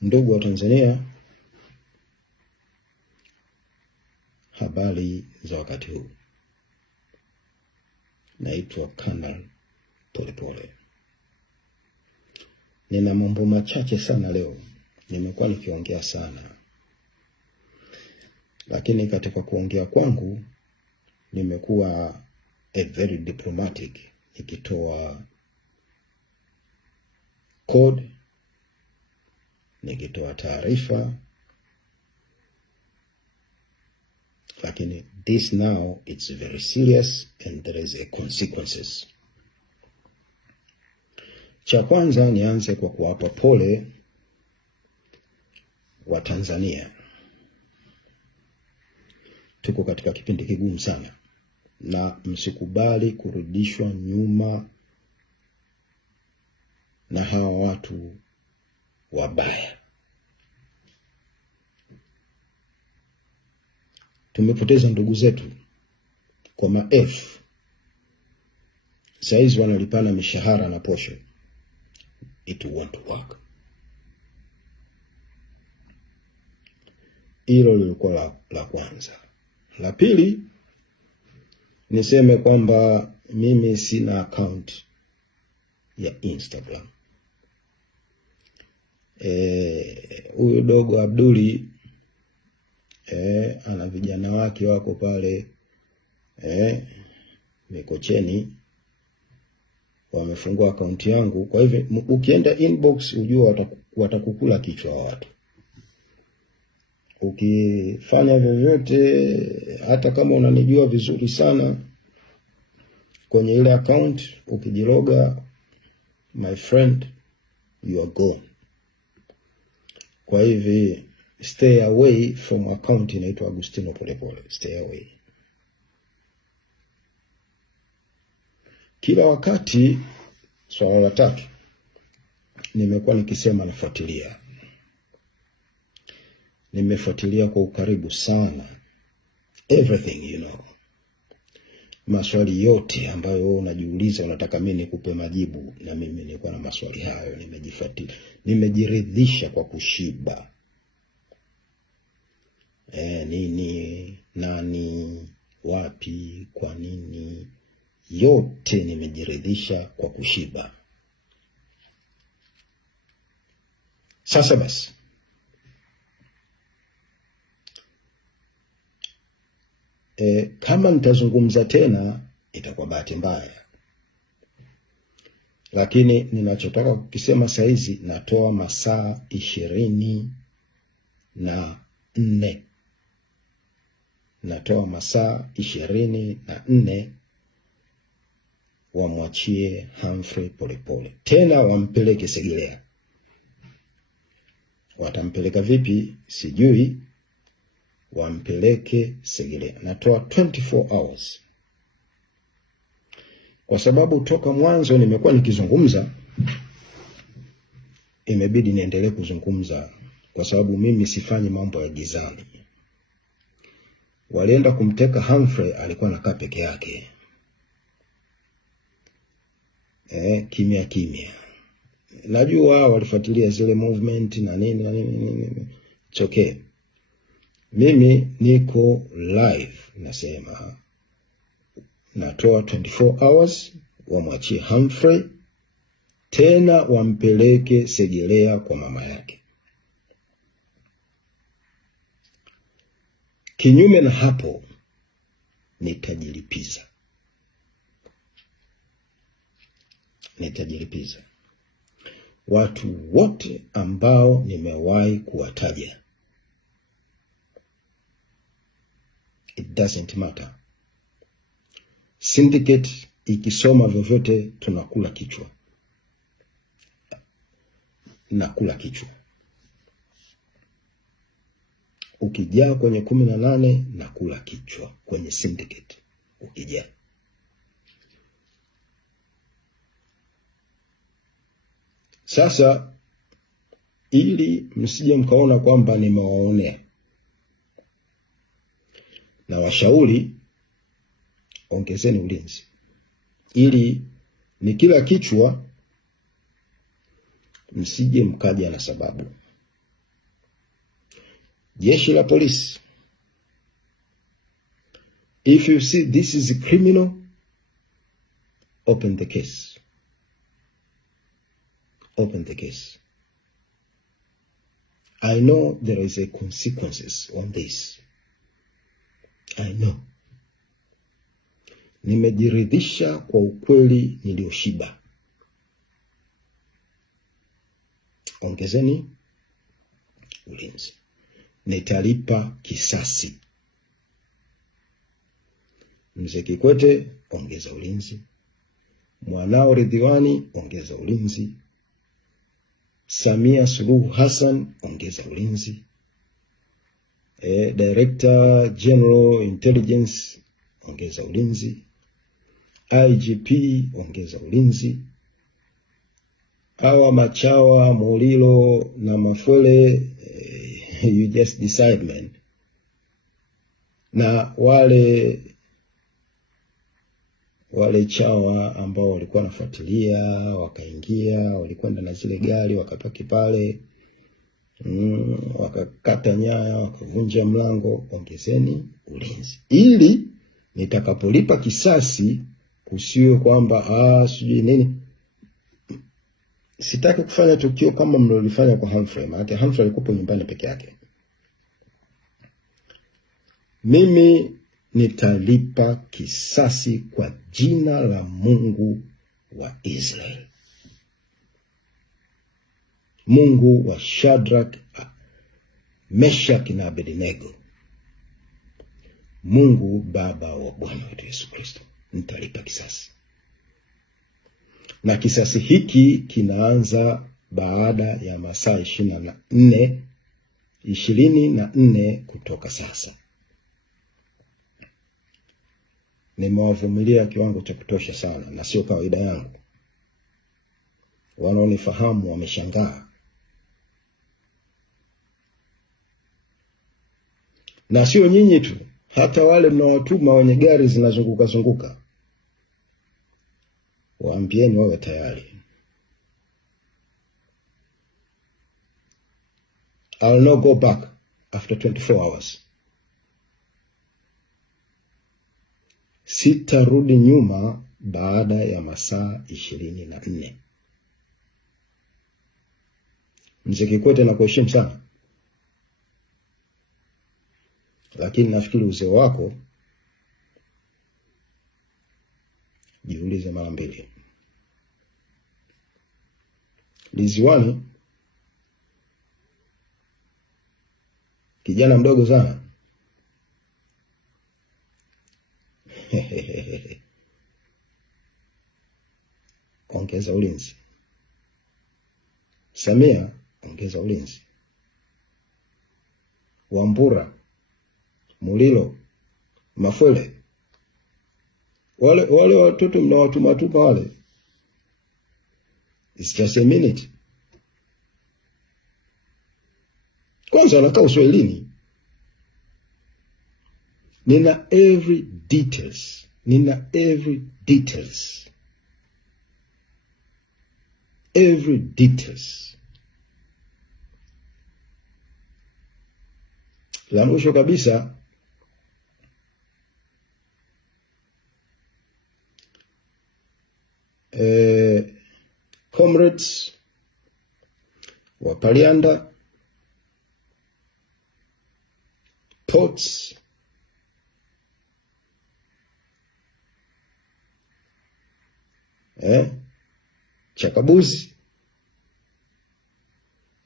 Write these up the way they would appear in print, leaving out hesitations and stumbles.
Ndugu wa Tanzania, habari za wakati huu. Naitwa Kanali Polepole. Nina mambo machache sana leo. Nimekuwa nikiongea sana, lakini katika kuongea kwangu nimekuwa very diplomatic, nikitoa code, nikitoa taarifa, lakini this now it's very serious and there is a consequences. Cha kwanza nianze kwa kuwapa pole wa Tanzania. Tuko katika kipindi kigumu sana, na msikubali kurudishwa nyuma na hawa watu wabaya. Tumepoteza ndugu zetu kwa maelfu. Saizi wanalipana mishahara na posho. It won't work. Hilo lilikuwa la kwanza. La pili, niseme kwamba mimi sina account ya Instagram. Huyu dogo Abduli ana vijana wake wako pale Mikocheni, wamefungua akaunti yangu. Kwa hivyo ukienda inbox ujue watakukula kichwa watu. Ukifanya vyovyote, hata kama unanijua vizuri sana, kwenye ile account ukijiloga, my friend, you are gone. Kwa hivyo stay away from account inaitwa Agustino Polepole. Stay away. Kila wakati swala la tatu nimekuwa nikisema nafuatilia. Nimefuatilia kwa ukaribu sana everything, maswali yote ambayo wewe unajiuliza, unataka mimi nikupe majibu, na mimi nilikuwa na maswali hayo. Nimejifuatilia, nimejiridhisha kwa kushiba. Nini, nani, wapi, kwa nini, yote nimejiridhisha kwa kushiba. Sasa basi, kama nitazungumza tena itakuwa bahati mbaya, lakini ninachotaka kukisema saizi, natoa masaa 24. Natoa masaa 24 wamwachie Humphrey Polepole. Tena wampeleke Segerea. Watampeleka vipi sijui, wampeleke Segerea. Natoa 24 hours. Kwa sababu toka mwanzo nimekuwa nikizungumza, imebidi niendelee kuzungumza, kwa sababu mimi sifanyi mambo ya gizani. Walienda kumteka Humphrey, alikuwa anakaa peke yake. Kimya kimya. Najua walifuatilia zile movement na nini. It's okay. Mimi niko live, nasema natoa 24 hours wamwachie Humphrey, tena wampeleke Segerea kwa mama yake. Kinyume na hapo, nitajilipiza. Watu wote ambao nimewahi kuwataja, it doesn't matter. Syndicate ikisoma vyovyote, tunakula kichwa. Nakula kichwa. Ukijaa kwenye 18, nakula kichwa kwenye syndicate. Ukijaa. Sasa, ili msije mkaona kwamba nimewaonea, na washauri ongezeni ulinzi, ili ni kila kichwa msije mkaja na sababu. Jeshi la polisi, if you see this is a criminal, open the case. Open the case. I know there is a consequences on this. I know. Nimejiridhisha kwa ukweli nilioshiba. Ongezeni ulinzi. Nitalipa kisasi. Mzee Kikwete, ongeza ulinzi. Mwanao Ridhiwani, ongeza ulinzi. Samia Suluhu Hassan, ongeza ulinzi. Director General Intelligence, ongeza ulinzi. IGP, ongeza ulinzi. Hawa machawa Mulilo na Mafwele, you just decide, man. Na wale chawa ambao walikuwa nafuatilia, wakaingia, walikwenda na zile gari, wakapaki pale, wakakata nyaya, wakavunja mlango, ongezeni ulinzi. Ili nitakapolipa kisasi kusiwe kwamba sijui nini. Sitaki kufanya tukio kama mlilofanya kwa Humphrey. Maana Humphrey alikuwa nyumbani peke yake. Mimi nitalipa kisasi kwa jina la Mungu wa Israeli. Mungu wa Shadrach, Meshach na Abednego. Mungu Baba wa Bwana wetu Yesu Kristo. Nitalipa kisasi. Na kisasi hiki kinaanza baada ya masaa 24 kutoka sasa. Nimewavumilia kiwango cha kutosha sana, na sio kawaida yangu. Wanaonifahamu wameshangaa. Na sio nyinyi tu, hata wale mnaowatuma wenye gari zinazunguka. Waambieni wawe tayari. I'll not go back after 24 hours. Sitarudi nyuma baada ya masaa 24. Mzee Kikwete nakuheshimu sana. Lakini nafikiri uzee wako jiulize mara mbili. Ridhiwani kijana mdogo sana. Ongeza ulinzi. Samia, ongeza ulinzi. Wambura, Mulilo, Mafwele, wale watoto mnawatuma wale. It's just a minute. Kwanza wanakaa Uswahilini. Nina every details. Every details. La mwisho kabisa, comrades wa Palianda, Ports, Chakabuzi,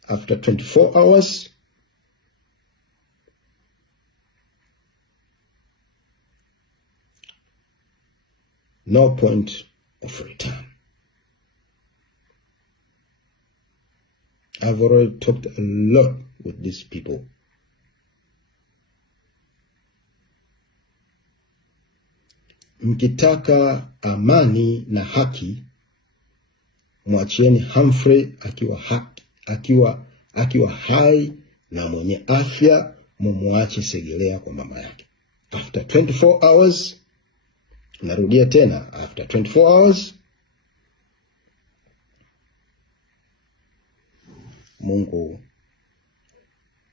after 24 hours, no point of return. I've already talked a lot with these people. Mkitaka amani na haki, mwachieni Humphrey akiwa hai na mwenye afya, mumuache Segelea kwa mama yake. After 24 hours, narudia tena, after 24 hours, Mungu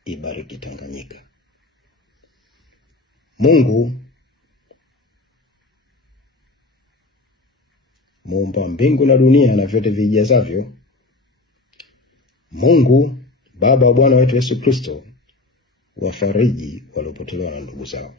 ibariki Tanganyika. Mungu muumba mbingu na dunia na vyote vijazavyo, Mungu Baba wa Bwana wetu Yesu Kristo, wafariji waliopotelewa na ndugu zao.